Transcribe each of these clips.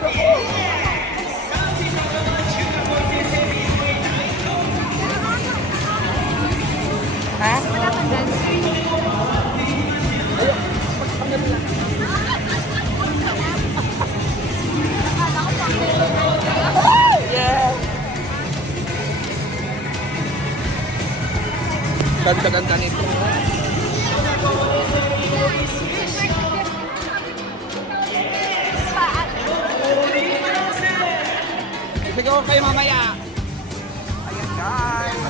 Palo ko! Ha? Yeah! Dagdagan ka nito. Sigaw kayo mamaya. Ayan guys.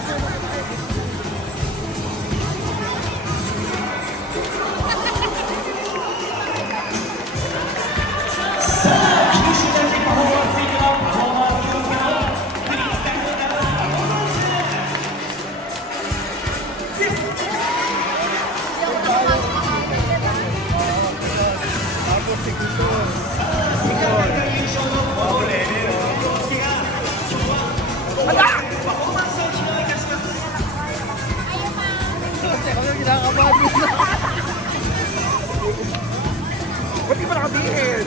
Ba't di ba nakabihin?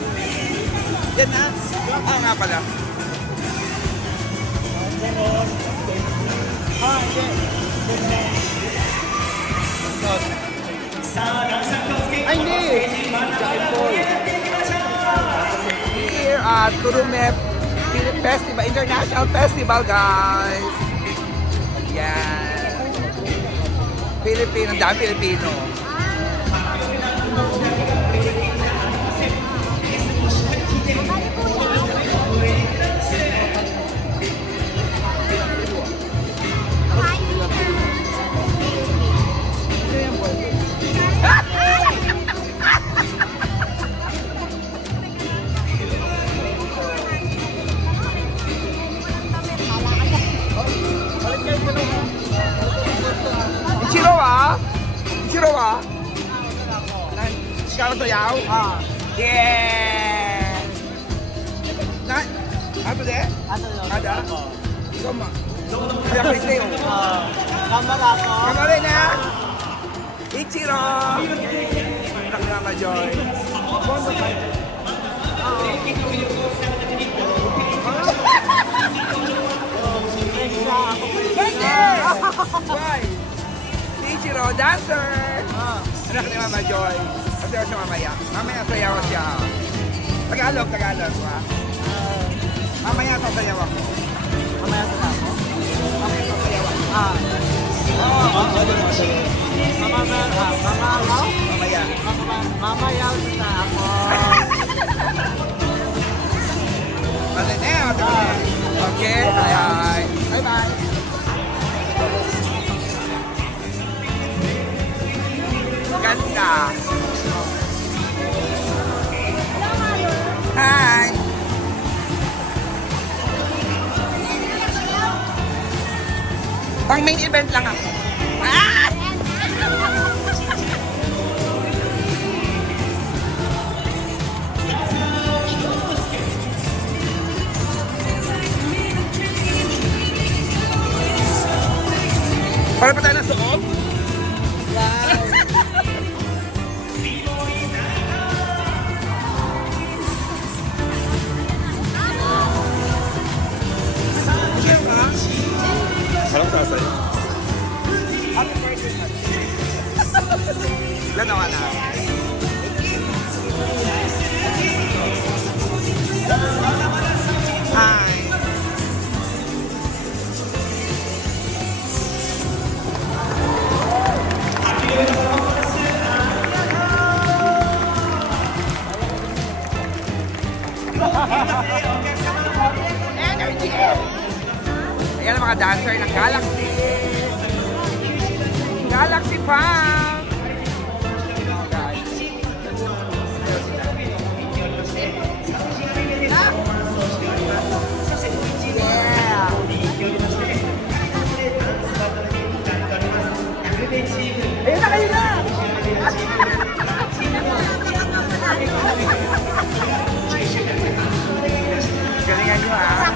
Yan na. Ah, nga pala. Ay, hindi. Here at Turumep Festival, International Festival, guys. Yan. Pilipino, ang dami Pilipino. Ichiro wa? Shikaru to yao? Yeah! Ato de? Ada? Gama? Kaya kayo sa'yo? Kamara ako. Kamara na! Ichiro! Anak na Mama Joy. Bondo ka. Why? Ichiro, dancer! Anak ni Mama Joy. Sayaw siya mamaya. Mamaya sayaw siya. Tagalog, Tagalog. Mamaya sayaw ako. Mamaya sa ako. Mamaya sayaw ako. Mamaya sa ako. Okay, bye-bye. Bye-bye. Ganda. Hi. Pang main event lang ako. Ah! Para pa tayo ng suob? Yes. Anong sasay? Happy birthday na. Ilan naman na? Hi! Energy! Ayan ang mga dancer ng Galaxy! Galaxy Punk! Yeah! Ayun na kayo na! Galingan nyo ha!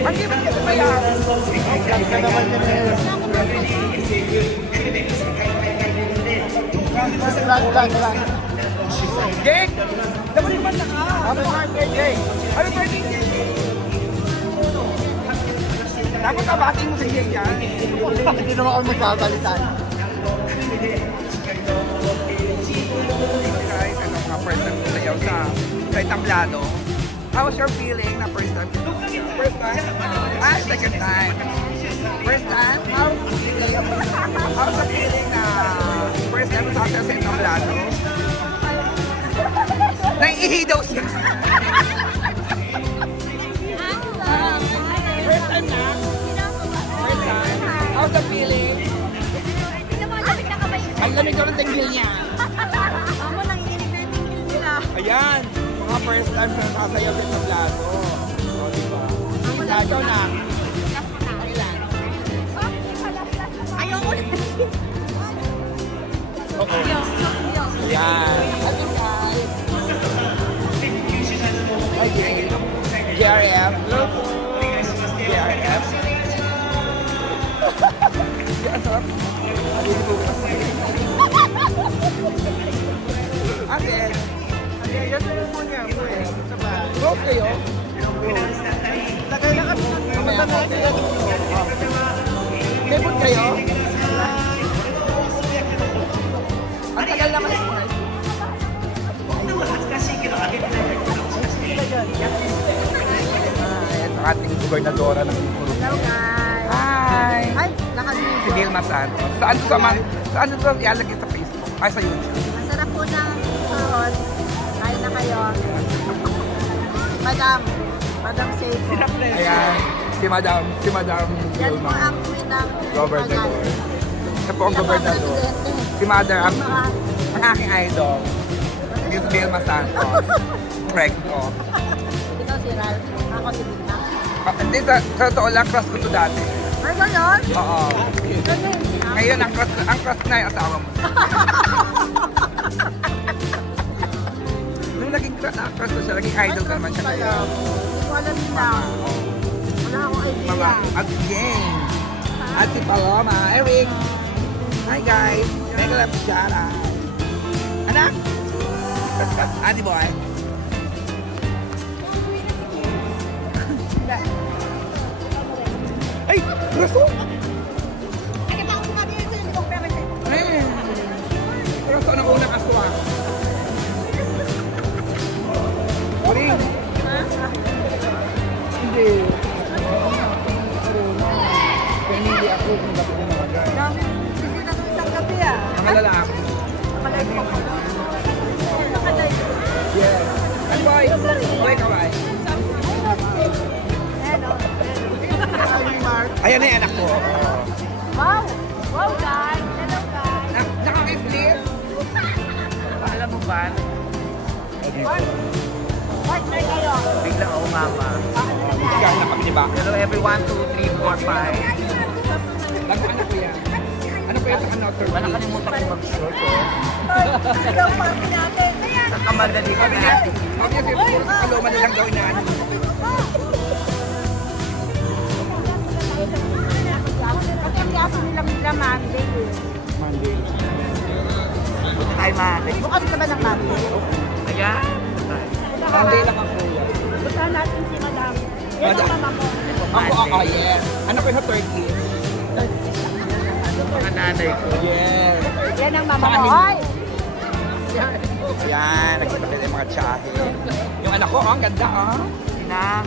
Pagi ba kayo ba yan? Vlog ka naman yan eh. Jake! Dapat naman na ka! Happy birthday, Jay! Happy birthday, Jake! Dapat kabating mo sa Jake yan. Hindi naman ako magbabalitan. Guys, ano mga first time ko sayaw sa entablado. How was your feeling na first time? First time? Ah, second time. First time? How was the feeling na first time mo sayaw sa entablado? Naiihi daw siya. First time na? First time? How's the feeling? Ang lamig daw ng tinggil niya. Ayan, mga first time na nakasayaw sa entablado. O, diba? Isa daw na. Ilan? Ayoko na. Oo. Ayan. Ano guys? Okay. JRF. JRF. Ang sarap. Ate. Yan na yung muna mo eh. Close kayo? Lagay na kami. Mamaya mo. May food kayo? Ang tagal naman ito. Ito ating gobernadora ng Puro. Hello guys. Hi! Ay, nakabili. Si Vilma Santos. Saan ito ialagay sa Facebook? Ay, sa YouTube. Masarap po ng turon. Kain na kayo. Madam Seiko. Ayan, si Madam Yan po Vilma. ang queen ng Gobernador. Ito po ang Yan po ang gobernador. presidente. Si Mother, ang Mga aking idol. Si Vilma Santos. Recto. ikaw si Ralph. Ako si Bina. Hindi, sa totoo lang, crush ko to dati. Ay, ganon? Oo. Ganon. Ngayon, ang crush ko na yung asawa mo. Nung naging crush ko siya, naging idol ko naman siya ngayon. Hindi ko alam nila. Wala akong idea. Mama, at si Jane. At si Paloma. Eric. Hi guys. Mega love shout out. Anak? Adi boy. Ay! Raso! Ay! Raso ng unang aswang. Uring! Hindi. Pinili ako kung bakit ko namagay. Sisi na itong isang gabi ah. Ang malalaki. Nakalive ko. Nakalive. Yes. Ay, boy! Boy, kaway. Ayan na yung anak ko. Wow! Wow guys! Hello guys! Nakakislit? Alam mo ba? What try kayo? Bigla ako mama. Ikaw na kami ni Baka. Pero every 1, 2, 3, 4, 5. Ano ko yan? Ano ko yan sa kanother? Wala kalimutan ko mag-short eh. Ikaw party natin. Sa kamadali ka Sabi na. niya, sabi niya, puro sa kaloma na lang gawin na ano. Kasi ang yaso nila Monday eh. Monday. Buti tayo mahalik. Bukas ka ba ng Monday? Ayan. Monday lang ang kuya. Puntahan natin si Madam. Yan Madam. ang mama ko. Ako, yes. Ano ko yung turkey? Mga nanay ko. Yes. Yan ang mama Sa ko. amin. Ay! Yan, nakita nila yung mga tsahe. Yung anak ko, oh, ang ganda, oh. Sinang.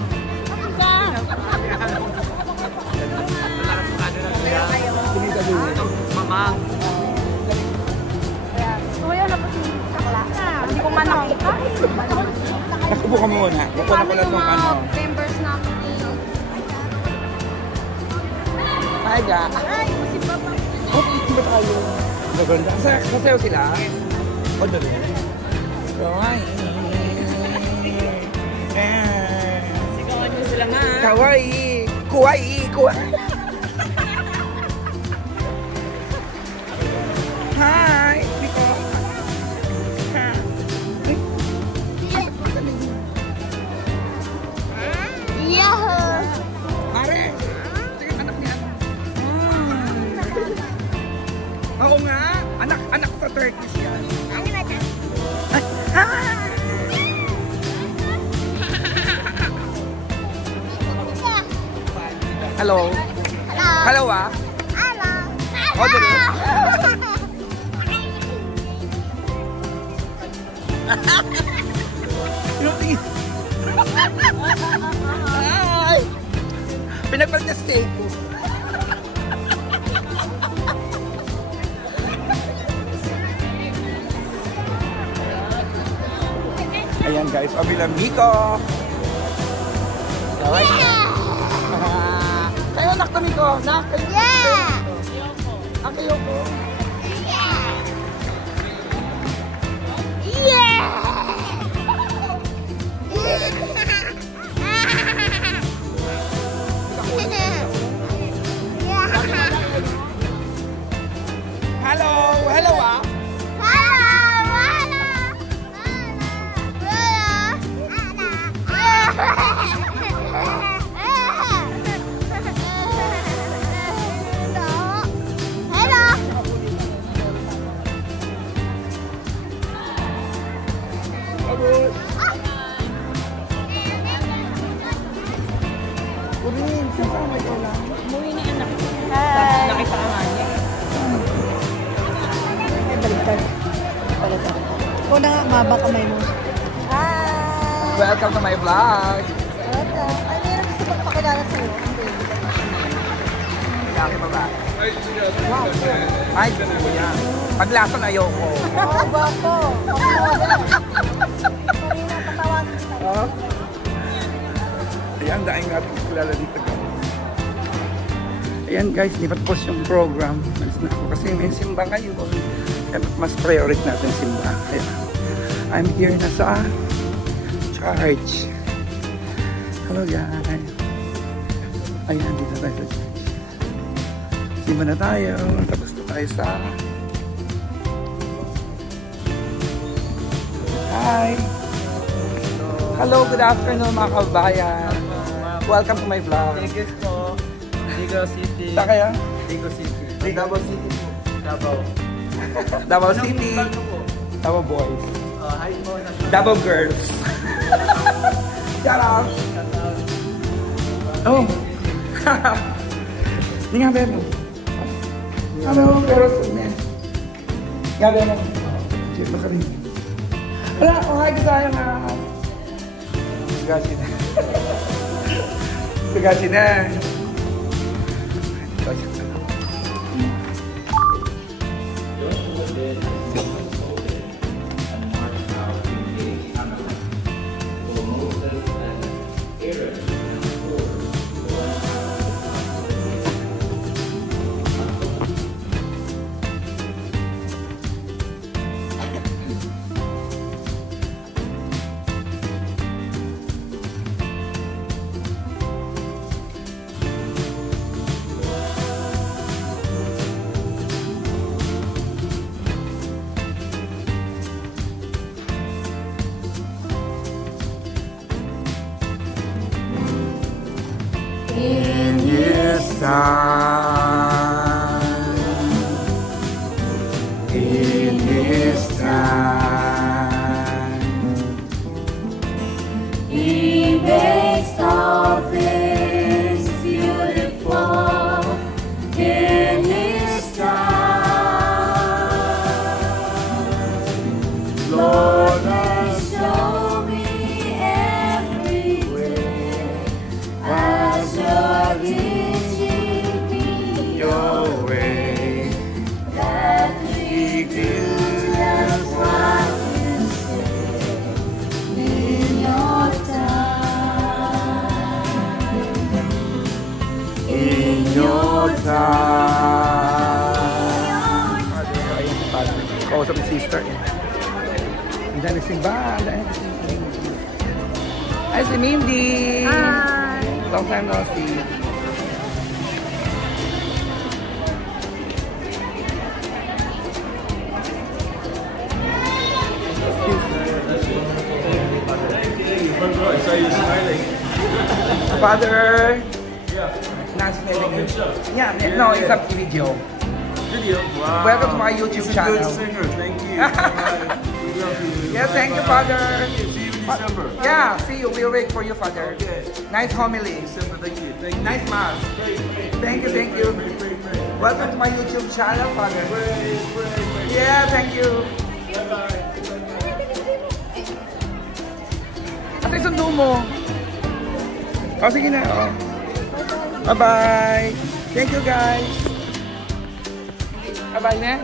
Mamang. Kuya, napos yung sakla. Hindi ko man nakita. Nakubo ka muna. Kukunan ko lang itong ano. Members namin Hi, ga. Ay, si Papa. Okay, ba tayo? Maganda. Kasayaw sila? O, dali. Kawaii. Sigawan niyo sila nga. Kawaii. Kuwaii. Kuwaii. Hi. Biko. Yahoo! Mare. Sige, anak niya. Oo nga. Anak sa Turkish yan. Hello. Hello ah. Oh, dali. Ay! Pinagpag na steak ko. Ayan guys, Obilamiko. Alright. Kayo nak Miko, nak. Yeah. Ang kayo ko. Hello, hello ah. Urin, sasama ikaw lang. Umuwi na anak. Hi. Nakita nga niya. Ay, baliktad. Baliktad. Ikaw na nga, maba kamay mo. Hi. Welcome to my vlog. Welcome. Ay, meron gusto magpakilala sa'yo. Laki ba ba? Ay, yan. Paglasan ayoko. Oo, bato. Marina, tatawagan kita. Oh. Ayan, dahil nga itong kilala dito. Ayan guys, di patapos yung program. Malis na ako kasi may simba ngayon. Kaya mas priority natin simba. Ayan. I'm here na sa church. Hello guys. Ayan, dito tayo sa church. Simba na tayo. Tapos na tayo sa... Hi! Hello, good afternoon mga kabayan. Welcome to my vlog. Tigos po. Tigos City. Saan kaya? Tigos City. Davao City po. Davao. Davao City. Ano po? Davao boys. Hi po. Davao girls. Shout out. Oh. Hindi nga bebo. Hello, pero sunne. Nga bebo. Shit, baka rin. Wala, okay, tayo nga. Gasi na. Gasi na. In His time, in His time, He makes all things beautiful in His time. Lord, show me every day as you're teaching me your way, that we do just what you say in your time. in your time. Ayan si Padre. Kausap ni sister. Hindi na nagsimba. Hi, si Mindy. Hi. Long time no see. I saw you smiling. Father. Not smiling. Yeah, no, it's a video. video. Wow. Welcome to my YouTube He's a channel. good singer. Thank you. We love you. Yes, thank you, Father. See you in December. Yeah, see you. We'll wait for you, Father. Okay. Nice homily. December. Thank you. Thank you. Nice mass. Pray, pray. Thank you, thank you. Pray, pray, pray. Welcome to my YouTube channel, Father. Pray, pray, pray. Yeah, thank you. Bye-bye. Ate, sundo mo. O, sige na. O. Bye-bye. Thank you, guys. Bye-bye na.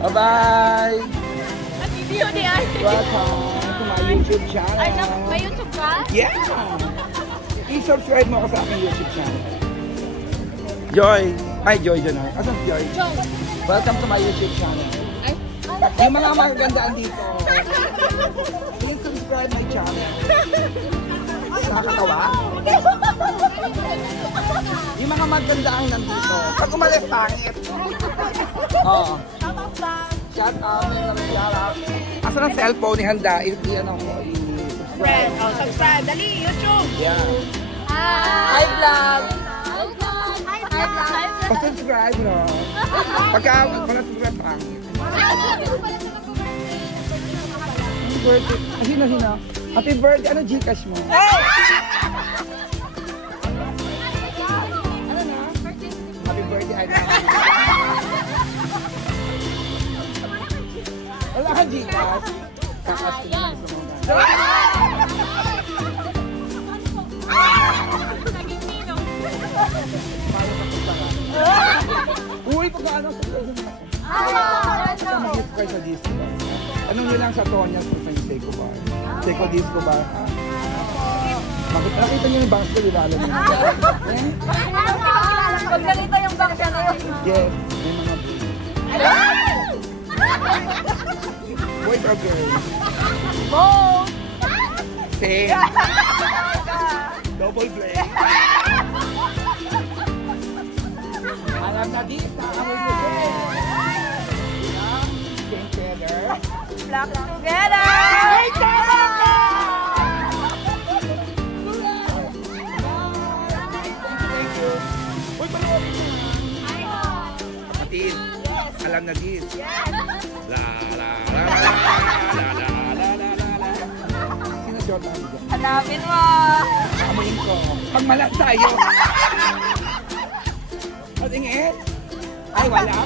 Bye-bye. Video ni ay. Welcome to my YouTube channel. Ay, may YouTube ka? Yeah! I-subscribe mo ako sa aking YouTube channel. Joy! Ay, Joy dyan ay. Asan si Joy? Joy. Welcome to my YouTube channel. Ay. Yung mga magagandaan dito. Please subscribe my channel. Nakakatawa? Yung mga magandaan nandito. Pag umalis, pangit. Oo. Shout out. Shout out. Asan ang cellphone ni Handa? I-ano ko. Friend, oh, subscribe. Dali, YouTube. Yeah. Hi, vlog. Pa-subscribe, no? Pagka subscribe, pangit. Happy birthday. Sino? Happy birthday. Ano Gcash mo? Ano na? Happy birthday. Ay, wala ka Gcash? Kakas ko na sa mga. Uy, pagkaano sa mag-gift kayo sa disco bar. Anong nyo lang sa Tonya's kung sa Seiko Bar? Seiko Disco Bar. Bakit nakita nyo yung banks ko, lalo nyo? Pag nakita yung box siya na yun. Yes, may mga boys. Boys or girls? Both. Same. Double play. Alam na dito, amoy mo din. Same feather. Black together. Thank you. Uy, panoorin mo na. Kapatid, alam na din. La la la la la la la la la. Sino short ang dyan? Hanapin mo. Amoyin ko. Pag malat tayo. Patingin. Ay, wala.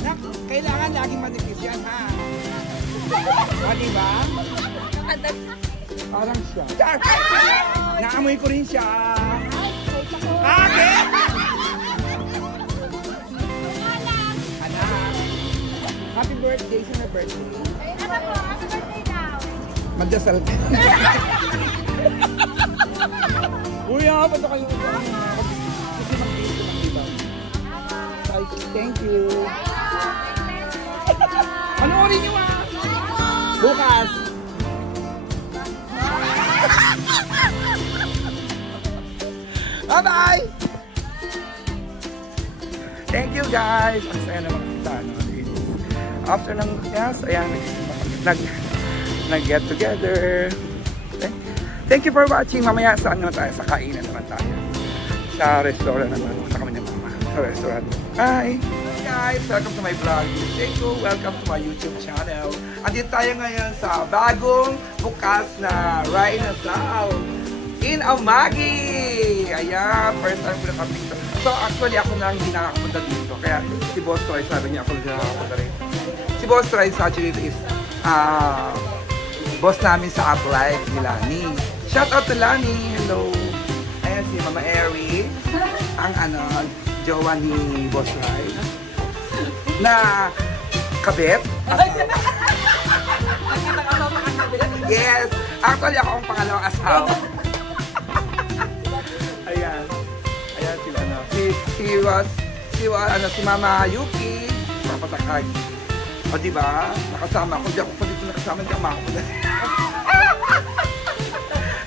Nak, kailangan laging manipis yan, ha? O, diba? Parang siya. Char! Naamoy ko rin siya. Bakit? Anak. Happy birthday sa my birthday. Magdasal ka. Uy, ba't kayo? Kasi mag-dito ng diba? Thank you. Panoorin nyo bukas. Bye-bye! Thank you guys! Ang saya naman kita. After ng yes, ayan, nag-get together. Thank you for watching. Mamaya saan naman tayo? Sa kainan naman tayo. Sa restaurant naman. Sa kami ni Mama. Sa restaurant. Hi! Guys, welcome to my vlog. Welcome to my YouTube channel. Andito tayo ngayon sa bagong bukas na Rhinasal in Amagi. Ayan, first time ko nakapito. So actually ako na hindi nakakapunta dito. Kaya si Boss Troy sabi niya ako hindi nakakapunta rin. Si Boss Troy actually is boss namin sa Uplife ni Lani. Shout out to Lani. Hello. Ayan si Mama Eri. Ang jowa ni Boss Troy. Na kabit. Yes. Actually ako ang pangalawang asawa. Ayan. Ayan sila na. Si Mama Yuki. Papatakag. O diba? Nakasama ako. Di ako pa dito nakasama. Di ako makapunta.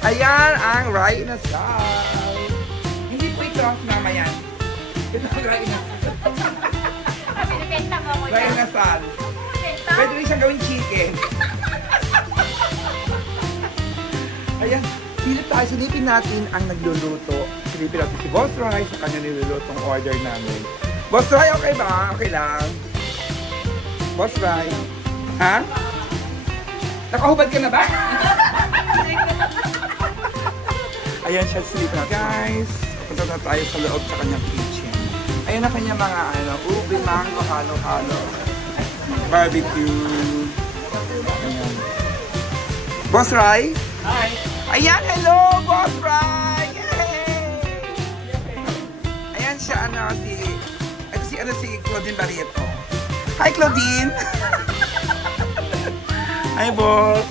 Ayan ang Rhinasal. Hindi po ito ang sinama yan. Ito ang Rhinasal. Rhinasal. Pwede rin siyang gawing chicken. Ayan. silip tayo, silipin natin ang nagluluto. Silipin natin si Boss Rai sa kanya nilulutong order namin. Boss Rai, okay ba? Okay lang. Boss Rai. Ha? Nakahubad ka na ba? Ayan siya, silipin natin. Guys, punta na tayo sa loob sa kanyang kitchen. Ayan na kanya mga ube, mango, halo-halo. Barbecue. Ayan. Boss Rai? Hi! Ayan, hello, Boss Rai! Yay! Ayan siya, si Claudine Barreto. Hi, Claudine! Hi, Boss!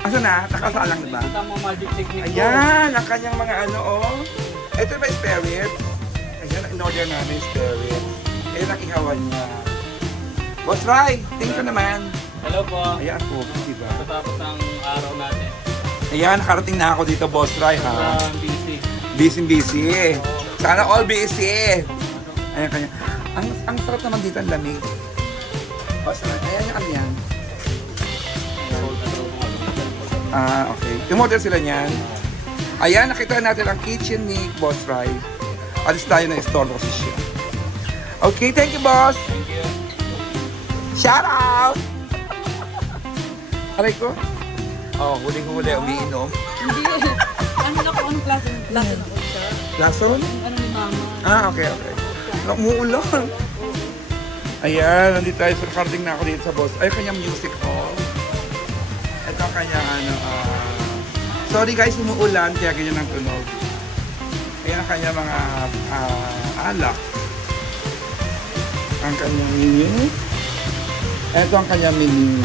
Asa na? Nakasalang na ba? Ito ang mga magic technique ko. Ayan, ang kanyang mga Ito ba spare rib? Ayan, in-order namin spare rib. Ayan ang ihawan niya. Boss Rai, thank you naman. Hello po. Ayan po, diba? Patapos ng araw natin. Ayan, nakarating na ako dito, Boss Rai, ha? Busy. Busy. Sana all busy. Ayan kanya. Ang sarap naman dito, ang lamig. Boss Rai, ayan yung kanyan. Okay. Tumorder sila niyan. Ayan, nakita natin ang kitchen ni Boss Rai. Alis tayo na store kasi siya. Okay, thank you, Boss. Thank you. Shout out! Aray ko? Oh, huling-huli, umiinom. Hindi. Ano na ko, anong klase? Lason ako, sir. Lason? Ano ni mama? Okay. Umuulan. Ayan, nandito tayo. So, nakarating na ako dito sa Boss. Ay, kanyang music hall. Ito ang kanyang sorry guys, umuulan, kaya ganyan ang tunog. Ayan ang kanyang mga alak. Ang kanyang menu. Ito ang kanyang menu.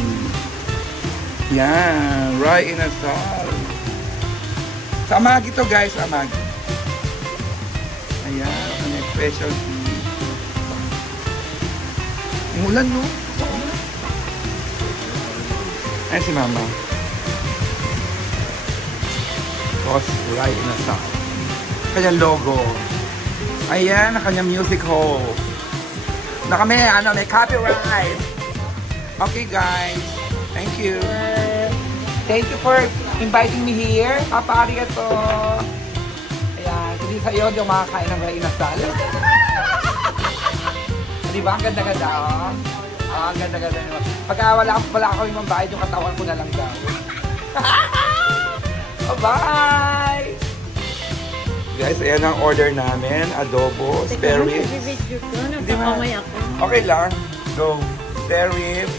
Yan, Rai Inasal. Sa Amagi to guys, Amagi. Ayan, ang kanyang specialty. Umulan, no? Ayan si Mama. Boss Rai Inasal. Kanyang logo. Ayan, ang kanyang music hall. May copyright. Okay guys, thank you. Thank you for inviting me here. Papari ito. Ayan, hindi sa'yo yung makakain ng Rai Inasal. Di ba? Ang ganda-ganda, oh. Ang ganda-ganda naman. Pagka wala ako yung mambayad, yung katawan ko na lang daw. Bye! Guys, ayan ang order namin. Adobo, spare ribs. Nag-video ko, Hindi mo. nagpakamay ako. Okay lang. Go. Spare ribs.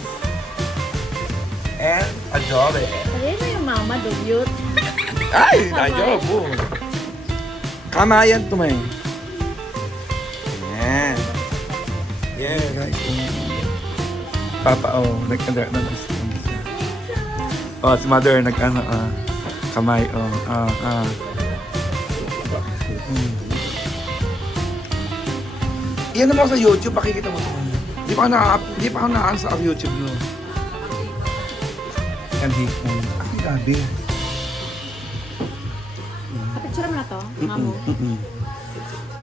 And adobo. Sabi mo yung mama, dugyot. Ay! Adobo. Kamayan to, may. Ayan. Yeah, guys. Papa, nag-under na gusto. Si mother, kamay, Iyan naman sa YouTube, pakikita mo ito. Di pa ako na-aan sa YouTube, no? Yan, hipon. Ang gabi. Kapit siya na to, mamo.